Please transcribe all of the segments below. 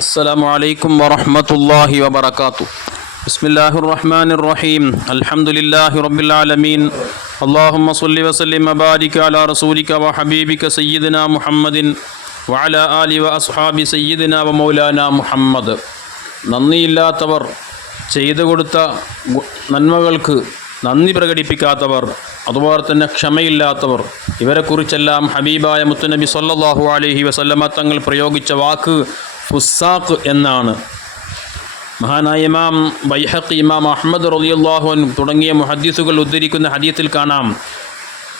السلام عليكم ورحمة الله وبركاته بسم الله الرحمن الرحيم الحمد لله رب العالمين اللهم صل وسلم وبارك على رسولك وحبيبك سيدنا محمد وعلى آله وأصحاب سيدنا ومولانا محمد നന്ദിയില്ലാത്തവർ ചെയ്തു കൊടുത്ത ഗു- നന്മകൾക്ക് നന്ദി പ്രകടിപ്പിക്കാത്തവർ അതുപോലെ തന്നെ ക്ഷമയില്ലാത്തവർ ഇവരെക്കുറിച്ചെല്ലാം ഹബീബായ മുത്തുനബി സല്ലല്ലാഹു അലൈഹി വസല്ലമ തങ്ങൾ പ്രയോഗിച്ച വാക്ക് ഫുസാഖ് എന്നാണ്. മഹാനായ ഇമാം ബൈഹഖ് ഇമാം അഹമ്മദ് റളിയല്ലാഹു തുടങ്ങിയ മുഹദ്ദിസുകൾ ഉദ്ധരിക്കുന്ന ഹദീത്തിൽ കാണാം.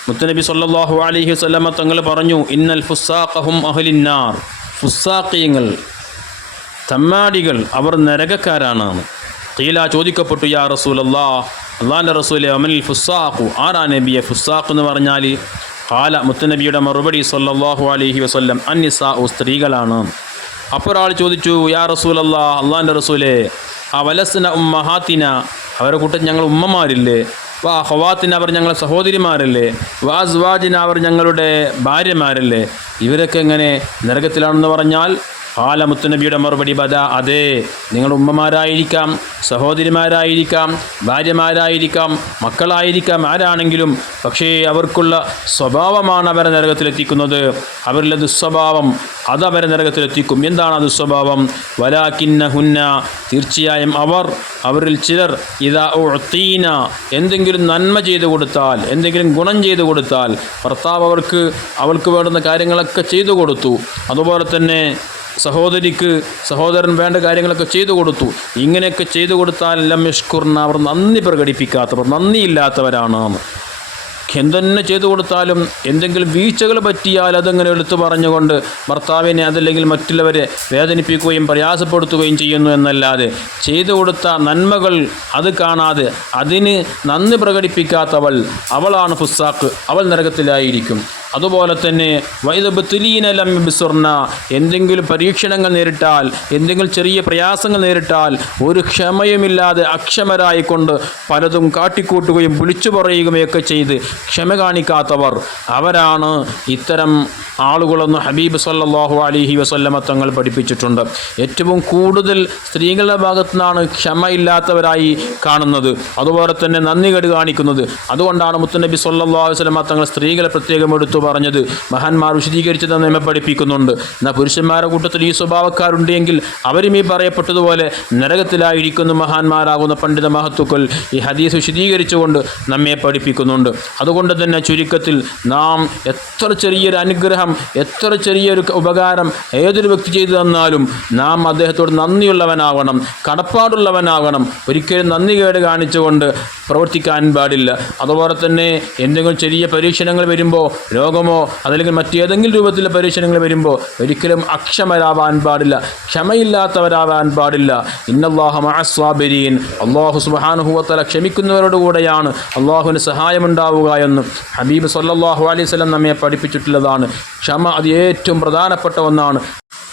മുത്തനബി സല്ലാഹു അലൈഹി വസല്ലമ തങ്ങൾ പറഞ്ഞു ഇന്നൽ ഫുസാഖഹും അഹ്ലിന്നാർ ഫുസാഖിയങ്ങൾ തമ്മാടികൾ അവർ നരകക്കാരാണ് കീല ചോദിക്കപ്പെട്ടു യാ റസൂൽ അല്ലാ അള്ളാന്റെ റസൂലെ അമനിൽ ഫുസാഖു ആരാ നബിയെ ഫുസാഖ് എന്ന് പറഞ്ഞാൽ കാല മുത്തനബിയുടെ മറുപടി സല്ലാഹു അലൈഹി വസല്ലം അന്നിസാ സ്ത്രീകളാണ്. അപ്പോൾ ഒരാൾ ചോദിച്ചു യാ റസൂൽ അല്ലാ അള്ളാന്റെ റസൂലെ ആ വലസ്ന ഉമ്മഹാത്തിന അവരെ കൂട്ടത്തിൽ ഞങ്ങൾ ഉമ്മമാരില്ലേ? വാ ഹവാത്തിന് അവർ ഞങ്ങളെ സഹോദരിമാരല്ലേ? വാ വാസ്വാജിന് അവർ ഞങ്ങളുടെ ഭാര്യമാരല്ലേ? ഇവരൊക്കെ എങ്ങനെ നരകത്തിലാണെന്ന് പറഞ്ഞാൽ കാല മുത്തുനബിയുടെ മറുപടി ബദ അതെ നിങ്ങൾ ഉമ്മമാരായിരിക്കാം സഹോദരിമാരായിരിക്കാം ഭാര്യമാരായിരിക്കാം മക്കളായിരിക്കാം ആരാണെങ്കിലും പക്ഷേ അവർക്കുള്ള സ്വഭാവമാണ് അവരെ നരകത്തിലെത്തിക്കുന്നത്. അവരിലെ ദുസ്വഭാവം അത് അവരെ നരകത്തിലെത്തിക്കും. എന്താണ് ആ ദുസ്വഭാവം വലാക്കിന്ന ഹുന്ന തീർച്ചയായും അവർ അവരിൽ ചിലർ ഇതാ ഒത്തീന എന്തെങ്കിലും നന്മ ചെയ്തു കൊടുത്താൽ എന്തെങ്കിലും ഗുണം ചെയ്തു കൊടുത്താൽ ഭർത്താവ് അവർക്ക് അവൾക്ക് വേണ്ടുന്ന കാര്യങ്ങളൊക്കെ ചെയ്തു കൊടുത്തു. അതുപോലെ തന്നെ സഹോദരിക്ക് സഹോദരൻ വേണ്ട കാര്യങ്ങളൊക്കെ ചെയ്തു കൊടുത്തു. ഇങ്ങനെയൊക്കെ ചെയ്തു കൊടുത്താൽ ലമ്യഷ്കുറിന് അവർ നന്ദി പ്രകടിപ്പിക്കാത്തവർ നന്ദിയില്ലാത്തവരാണ് എന്തെന്നെ ചെയ്തു കൊടുത്താലും എന്തെങ്കിലും വീഴ്ചകൾ പറ്റിയാൽ അതങ്ങനെ എടുത്തു പറഞ്ഞുകൊണ്ട് ഭർത്താവിനെ അതല്ലെങ്കിൽ മറ്റുള്ളവരെ വേദനിപ്പിക്കുകയും പ്രയാസപ്പെടുത്തുകയും ചെയ്യുന്നു എന്നല്ലാതെ ചെയ്തു കൊടുത്ത നന്മകൾ അത് കാണാതെ അതിന് നന്ദി പ്രകടിപ്പിക്കാത്തവൾ അവളാണ് ഫുസാക്ക് അവൾ നരകത്തിലായിരിക്കും. അതുപോലെ തന്നെ വൈദബുലീനലം ബിസുർണ എന്തെങ്കിലും പരീക്ഷണങ്ങൾ നേരിട്ടാൽ എന്തെങ്കിലും ചെറിയ പ്രയാസങ്ങൾ നേരിട്ടാൽ ഒരു ക്ഷമയുമില്ലാതെ അക്ഷമരായിക്കൊണ്ട് പലതും കാട്ടിക്കൂട്ടുകയും വിളിച്ചു പറയുകയൊക്കെ ചെയ്ത് ക്ഷമ കാണിക്കാത്തവർ അവരാണ് ഇത്തരം ആളുകളെന്ന് ഹബീബ് സല്ലാഹു അലിഹി വസല്ലമ തങ്ങൾ പഠിപ്പിച്ചിട്ടുണ്ട്. ഏറ്റവും കൂടുതൽ സ്ത്രീകളുടെ ഭാഗത്തു നിന്നാണ് ക്ഷമയില്ലാത്തവരായി കാണുന്നത്. അതുപോലെ തന്നെ നന്ദി കേട് കാണിക്കുന്നത്. അതുകൊണ്ടാണ് മുത്തനബി സല്ലല്ലാഹു അലൈഹി വസല്ലമ തങ്ങൾ സ്ത്രീകളെ പ്രത്യേകം എടുത്തു പറഞ്ഞത്. മഹാന്മാർ വിശദീകരിച്ചത് നമ്മെ പഠിപ്പിക്കുന്നുണ്ട്. എന്നാൽ പുരുഷന്മാരുടെ കൂട്ടത്തിൽ ഈ സ്വഭാവക്കാരുണ്ടെങ്കിൽ അവരും ഈ പറയപ്പെട്ടതുപോലെ നരകത്തിലായിരിക്കുന്ന മഹാന്മാരാകുന്ന പണ്ഡിത മഹത്തുക്കൾ. ഈ ഹദീസ് വിശദീകരിച്ചുകൊണ്ട് നമ്മെ പഠിപ്പിക്കുന്നുണ്ട്. അതുകൊണ്ട് തന്നെ ചുരുക്കത്തിൽ നാം എത്ര ചെറിയൊരു അനുഗ്രഹം എത്ര ചെറിയൊരു ഉപകാരം ഏതൊരു വ്യക്തി ചെയ്തു തന്നാലും നാം അദ്ദേഹത്തോട് നന്ദിയുള്ളവനാകണം കടപ്പാടുള്ളവനാകണം ഒരിക്കലും നന്ദി കേട് കാണിച്ചുകൊണ്ട് പ്രവർത്തിക്കാൻ പാടില്ല. അതുപോലെ തന്നെ എന്തെങ്കിലും ചെറിയ പരീക്ഷണങ്ങൾ വരുമ്പോൾ രോഗമോ അതല്ലെങ്കിൽ മറ്റേതെങ്കിലും രൂപത്തിലെ പരീക്ഷണങ്ങൾ വരുമ്പോൾ ഒരിക്കലും അക്ഷമരാവാൻ പാടില്ല ക്ഷമയില്ലാത്തവരാവാൻ പാടില്ല. ഇന്നല്ലാഹ മഅസ്വാബിരീൻ അള്ളാഹു സുബാനുഹുവത്തല ക്ഷമിക്കുന്നവരോട് കൂടെയാണ് അള്ളാഹുവിന് സഹായമുണ്ടാവുക എന്ന് ഹബീബ് സല്ലാഹു അലൈഹി വസല്ലം നമ്മെ പഠിപ്പിച്ചിട്ടുള്ളതാണ്. ക്ഷമ അത് ഏറ്റവും പ്രധാനപ്പെട്ട ഒന്നാണ്.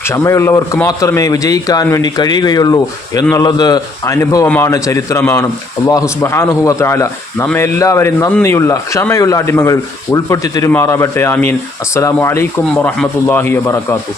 ക്ഷമയുള്ളവർക്ക് മാത്രമേ വിജയിക്കാൻ വേണ്ടി കഴിയുകയുള്ളൂ എന്നുള്ളത് അനുഭവമാണ് ചരിത്രമാണ്. അള്ളാഹു സുബാനുഹുവ നമ്മെ എല്ലാവരെയും നന്ദിയുള്ള ക്ഷമയുള്ള അടിമകൾ ഉൾപ്പെടുത്തി തെരുമാറാവട്ടെ ആമീൻ. അസ്സലാമു അലൈക്കും വറഹമത്തല്ലാഹി വബർക്കാത്തു